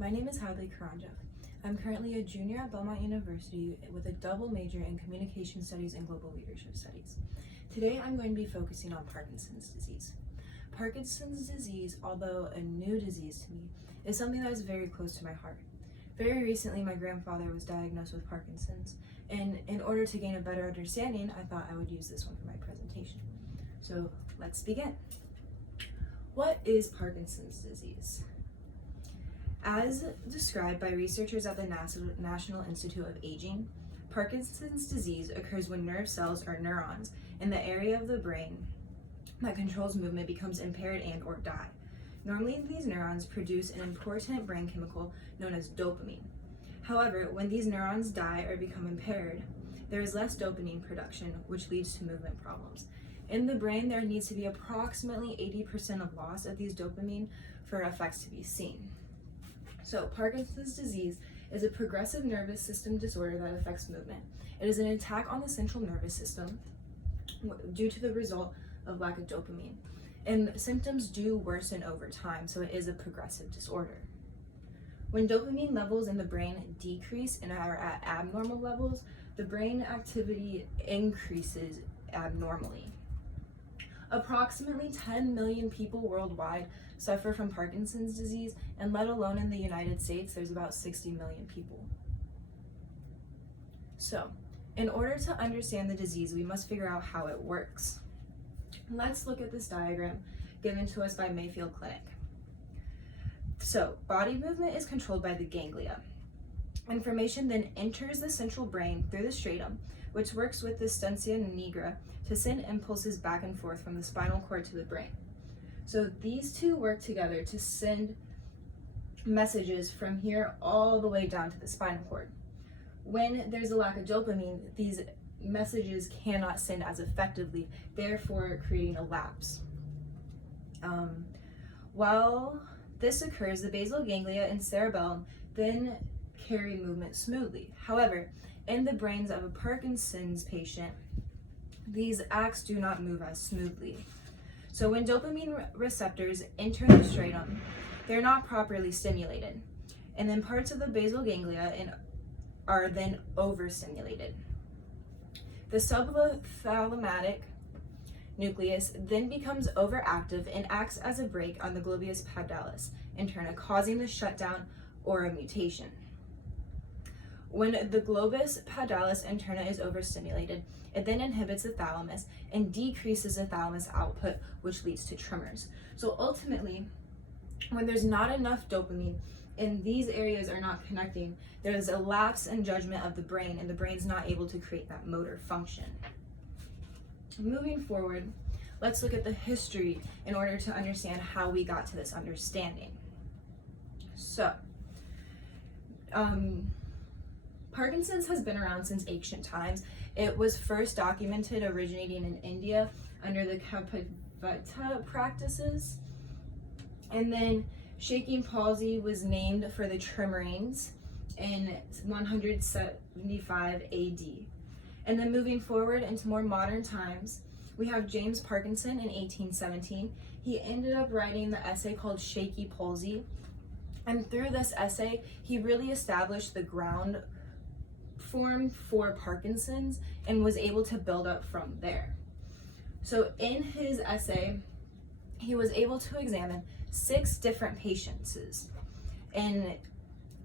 My name is Hadley Karanjev. I'm currently a junior at Belmont University with a double major in Communication Studies and Global Leadership Studies. Today I'm going to be focusing on Parkinson's disease. Parkinson's disease, although a new disease to me, is something that is very close to my heart. Very recently, my grandfather was diagnosed with Parkinson's, and in order to gain a better understanding, I thought I would use this one for my presentation. So let's begin. What is Parkinson's disease? As described by researchers at the National Institute of Aging, Parkinson's disease occurs when nerve cells or neurons in the area of the brain that controls movement becomes impaired and or die. Normally, these neurons produce an important brain chemical known as dopamine. However, when these neurons die or become impaired, there is less dopamine production, which leads to movement problems. In the brain, there needs to be approximately 80% of loss of these dopamine for effects to be seen. So, Parkinson's disease is a progressive nervous system disorder that affects movement. It is an attack on the central nervous system due to the result of lack of dopamine. And symptoms do worsen over time, so it is a progressive disorder. When dopamine levels in the brain decrease and are at abnormal levels, the brain activity increases abnormally. Approximately 10 million people worldwide suffer from Parkinson's disease, and let alone in the United States, there's about 60 million people. So, in order to understand the disease, we must figure out how it works. Let's look at this diagram given to us by Mayfield Clinic. So, body movement is controlled by the ganglia. Information then enters the central brain through the striatum, which works with the substantia nigra to send impulses back and forth from the spinal cord to the brain. So these two work together to send messages from here all the way down to the spinal cord. When there's a lack of dopamine, these messages cannot send as effectively, therefore creating a lapse. While this occurs, the basal ganglia and cerebellum then carry movement smoothly. However, in the brains of a Parkinson's patient, these acts do not move as smoothly. So when dopamine receptors enter the striatum, they're not properly stimulated, and then parts of the basal ganglia are then overstimulated. The subthalamic nucleus then becomes overactive and acts as a brake on the globus pallidus interna, causing the shutdown or a mutation. When the globus pallidus interna is overstimulated, it then inhibits the thalamus and decreases the thalamus output, which leads to tremors. So ultimately, when there's not enough dopamine and these areas are not connecting, there's a lapse in judgment of the brain, and the brain's not able to create that motor function. Moving forward, let's look at the history in order to understand how we got to this understanding. So, Parkinson's has been around since ancient times. It was first documented originating in India under the Kapavata practices. And then shaking palsy was named for the Tremorines in 175 AD. And then moving forward into more modern times, we have James Parkinson in 1817. He ended up writing the essay called Shaky Palsy. And through this essay, he really established the ground form for Parkinson's and was able to build up from there. So in his essay, he was able to examine 6 different patients, and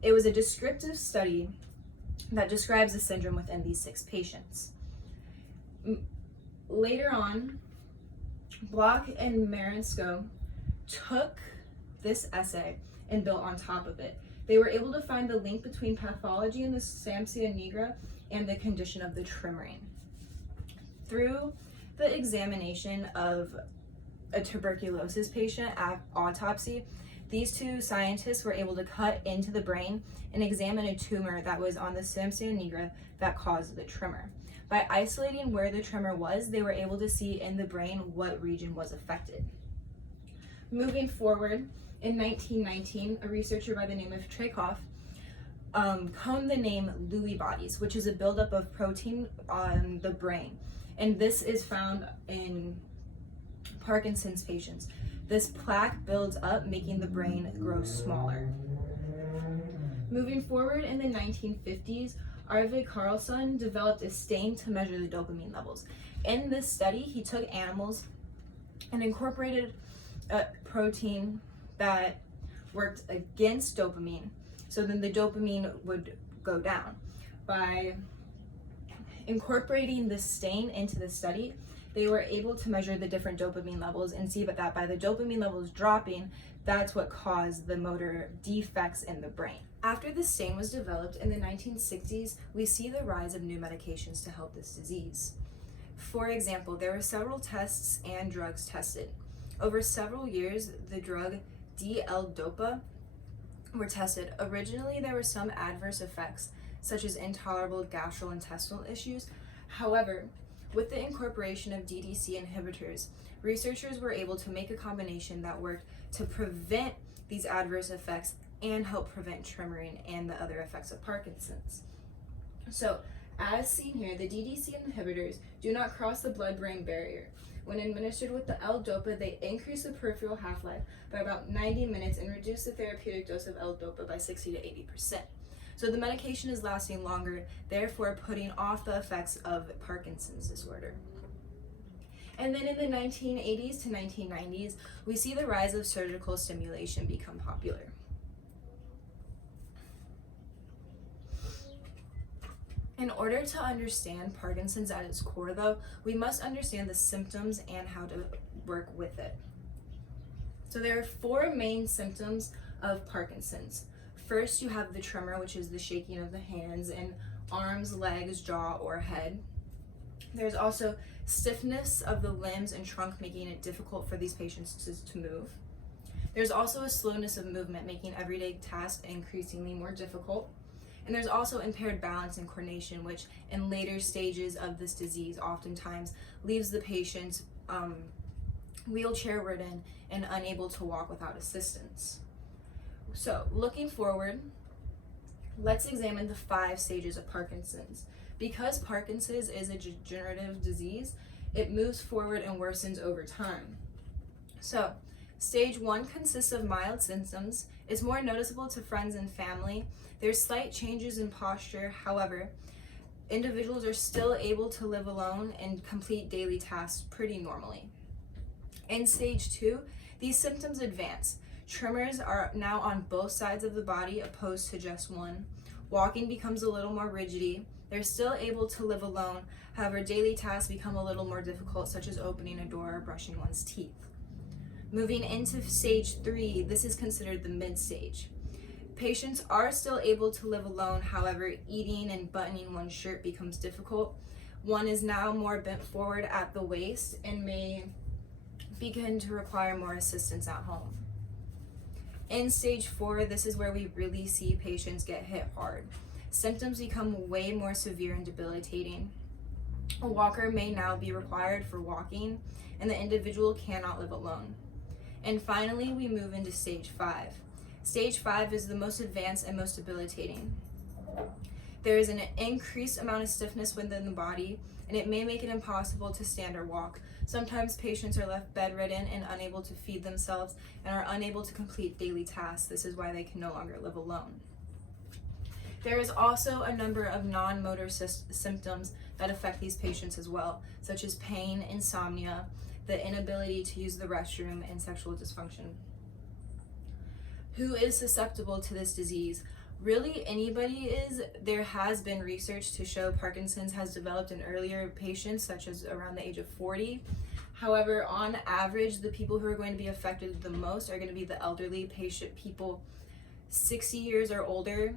it was a descriptive study that describes the syndrome within these 6 patients. Later on, Bloch and Marinsky took this essay and built on top of it. They were able to find the link between pathology in the substantia nigra and the condition of the tremorine. Through the examination of a tuberculosis patient at autopsy, these 2 scientists were able to cut into the brain and examine a tumor that was on the substantia nigra that caused the tremor. By isolating where the tremor was, they were able to see in the brain what region was affected. Moving forward, in 1919, a researcher by the name of Treikoff coined the name Lewy bodies, which is a buildup of protein on the brain. And this is found in Parkinson's patients. This plaque builds up, making the brain grow smaller. Moving forward in the 1950s, Arve Carlson developed a stain to measure the dopamine levels. In this study, he took animals and incorporated a protein that worked against dopamine, so then the dopamine would go down. By incorporating this stain into the study, they were able to measure the different dopamine levels and see that by the dopamine levels dropping, that's what caused the motor defects in the brain. After the stain was developed in the 1960s, we see the rise of new medications to help this disease. For example, there were several tests and drugs tested. Over several years, the drug D-L-Dopa were tested. Originally, there were some adverse effects, such as intolerable gastrointestinal issues. However, with the incorporation of DDC inhibitors, researchers were able to make a combination that worked to prevent these adverse effects and help prevent tremoring and the other effects of Parkinson's. So, as seen here, the DDC inhibitors do not cross the blood-brain barrier. When administered with the L-Dopa, they increase the peripheral half-life by about 90 minutes and reduce the therapeutic dose of L-Dopa by 60 to 80%. So the medication is lasting longer, therefore putting off the effects of Parkinson's disorder. And then in the 1980s to 1990s, we see the rise of surgical stimulation become popular. In order to understand Parkinson's at its core, though, we must understand the symptoms and how to work with it. So there are four main symptoms of Parkinson's. First, you have the tremor, which is the shaking of the hands and arms, legs, jaw, or head. There's also stiffness of the limbs and trunk, making it difficult for these patients to move. There's also a slowness of movement, making everyday tasks increasingly more difficult. And there's also impaired balance and coordination, which in later stages of this disease oftentimes leaves the patient wheelchair-ridden and unable to walk without assistance. So, looking forward, let's examine the 5 stages of Parkinson's. Because Parkinson's is a degenerative disease, it moves forward and worsens over time. So, stage 1 consists of mild symptoms. It's more noticeable to friends and family. There's slight changes in posture. However, individuals are still able to live alone and complete daily tasks pretty normally. In stage 2, these symptoms advance. Tremors are now on both sides of the body opposed to just one. Walking becomes a little more rigidity. They're still able to live alone. However, daily tasks become a little more difficult, such as opening a door or brushing one's teeth. Moving into stage 3, this is considered the mid stage. Patients are still able to live alone. However, eating and buttoning one's shirt becomes difficult. One is now more bent forward at the waist and may begin to require more assistance at home. In stage 4, this is where we really see patients get hit hard. Symptoms become way more severe and debilitating. A walker may now be required for walking, and the individual cannot live alone. And finally, we move into stage 5. Stage 5 is the most advanced and most debilitating. There is an increased amount of stiffness within the body, and it may make it impossible to stand or walk. Sometimes patients are left bedridden and unable to feed themselves and are unable to complete daily tasks. This is why they can no longer live alone. There is also a number of non-motor symptoms that affect these patients as well, such as pain, insomnia, the inability to use the restroom, and sexual dysfunction. Who is susceptible to this disease? Really, anybody is. There has been research to show Parkinson's has developed in earlier patients, such as around the age of 40. However, on average, the people who are going to be affected the most are going to be the elderly people 60 years or older.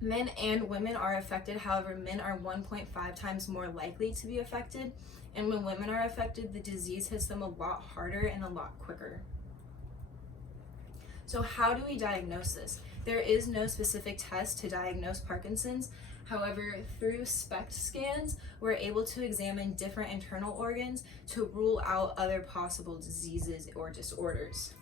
Men and women are affected. However, men are 1.5 times more likely to be affected. And when women are affected, the disease hits them a lot harder and a lot quicker. So how do we diagnose this? There is no specific test to diagnose Parkinson's. However, through SPECT scans, we're able to examine different internal organs to rule out other possible diseases or disorders.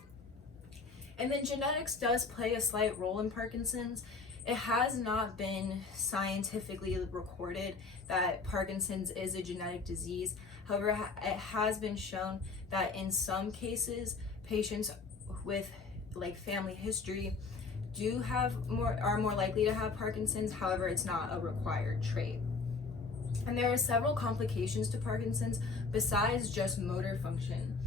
And then genetics does play a slight role in Parkinson's. It has not been scientifically recorded that Parkinson's is a genetic disease. However, it has been shown that in some cases, patients with family history are more likely to have Parkinson's. However, it's not a required trait. And there are several complications to Parkinson's besides just motor function.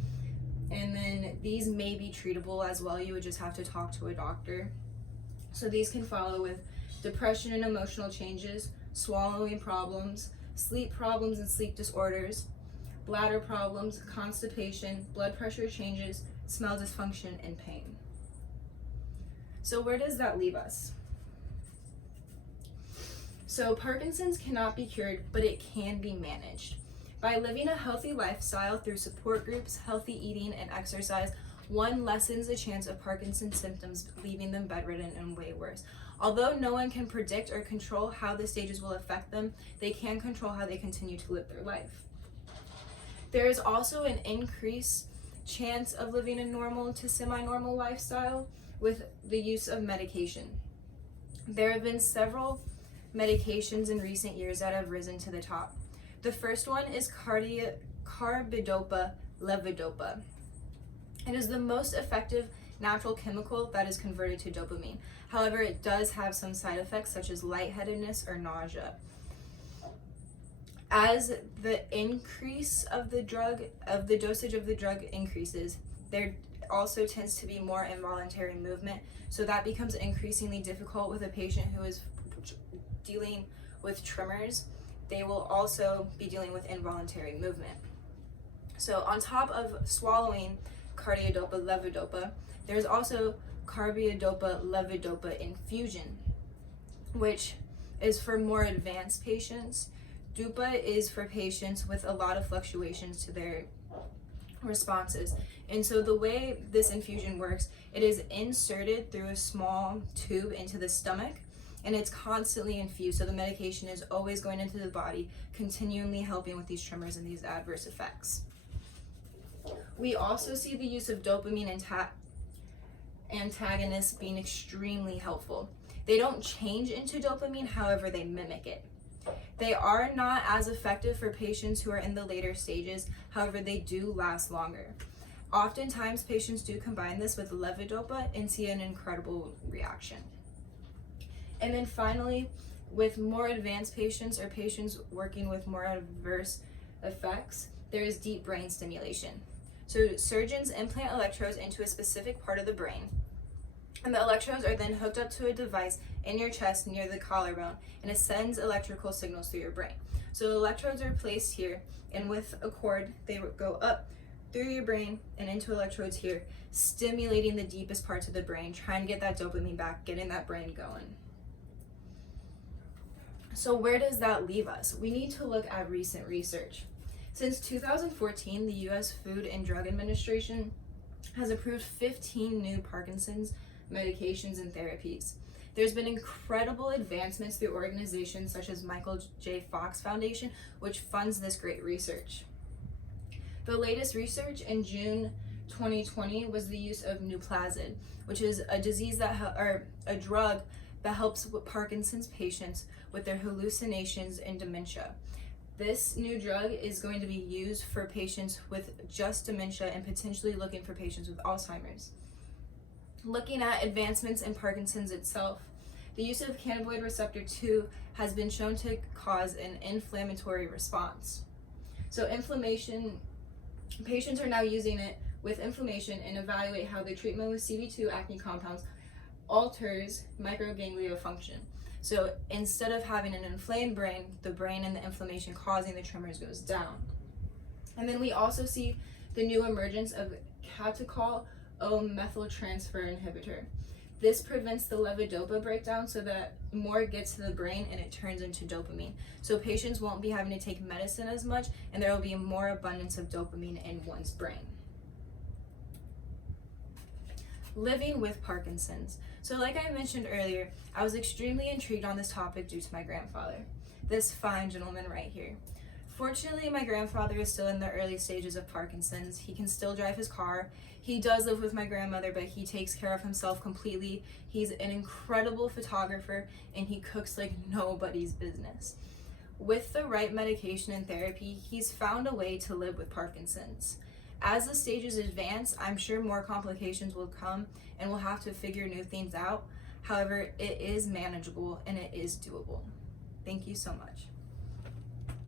And then these may be treatable as well. You would just have to talk to a doctor. So these can follow with depression and emotional changes, swallowing problems, sleep problems and sleep disorders, bladder problems, constipation, blood pressure changes, smell dysfunction, and pain. So where does that leave us? So Parkinson's cannot be cured, but it can be managed. By living a healthy lifestyle through support groups, healthy eating, and exercise, one lessens the chance of Parkinson's symptoms, leaving them bedridden and way worse. Although no one can predict or control how the stages will affect them, they can control how they continue to live their life. There is also an increased chance of living a normal to semi-normal lifestyle with the use of medication. There have been several medications in recent years that have risen to the top. The first one is carbidopa levodopa. It is the most effective natural chemical that is converted to dopamine. However, it does have some side effects such as lightheadedness or nausea. As the increase of the dosage of the drug increases, there also tends to be more involuntary movement, so that becomes increasingly difficult with a patient who is dealing with tremors. They will also be dealing with involuntary movement. So on top of swallowing carbidopa levodopa, there's also carbidopa levodopa infusion, which is for more advanced patients. Dupa is for patients with a lot of fluctuations to their responses. And so the way this infusion works, it is inserted through a small tube into the stomach, and it's constantly infused. So the medication is always going into the body, continually helping with these tremors and these adverse effects. We also see the use of dopamine antagonists being extremely helpful. They don't change into dopamine, however, they mimic it. They are not as effective for patients who are in the later stages, however, they do last longer. Oftentimes, patients do combine this with levodopa and see an incredible reaction. And then finally, with more advanced patients or patients working with more adverse effects, there is deep brain stimulation. So surgeons implant electrodes into a specific part of the brain, and the electrodes are then hooked up to a device in your chest near the collarbone, and it sends electrical signals through your brain. So the electrodes are placed here, and with a cord, they go up through your brain and into electrodes here, stimulating the deepest parts of the brain, trying to get that dopamine back, getting that brain going. So where does that leave us? We need to look at recent research. Since 2014, the U.S. Food and Drug Administration has approved 15 new Parkinson's medications and therapies. There's been incredible advancements through organizations such as Michael J. Fox Foundation, which funds this great research. The latest research in June 2020 was the use of Nuplazid, which is a a drug that helps with Parkinson's patients with their hallucinations and dementia. This new drug is going to be used for patients with just dementia and potentially looking for patients with Alzheimer's. Looking at advancements in Parkinson's itself, the use of cannabinoid receptor 2 has been shown to cause an inflammatory response. So patients are now using it with inflammation and evaluate how the treatment with CV2 acne compounds alters microglia function. So instead of having an inflamed brain, the brain and the inflammation causing the tremors goes down. And then we also see the new emergence of catechol O-methyltransfer inhibitor. This prevents the levodopa breakdown so that more gets to the brain and it turns into dopamine. So patients won't be having to take medicine as much, and there will be more abundance of dopamine in one's brain. Living with Parkinson's. So like I mentioned earlier, I was extremely intrigued on this topic due to my grandfather, this fine gentleman right here. Fortunately, my grandfather is still in the early stages of Parkinson's. He can still drive his car. He does live with my grandmother, but he takes care of himself completely. He's an incredible photographer, and he cooks like nobody's business. With the right medication and therapy, he's found a way to live with Parkinson's. As the stages advance, I'm sure more complications will come and we'll have to figure new things out. However, it is manageable and it is doable. Thank you so much.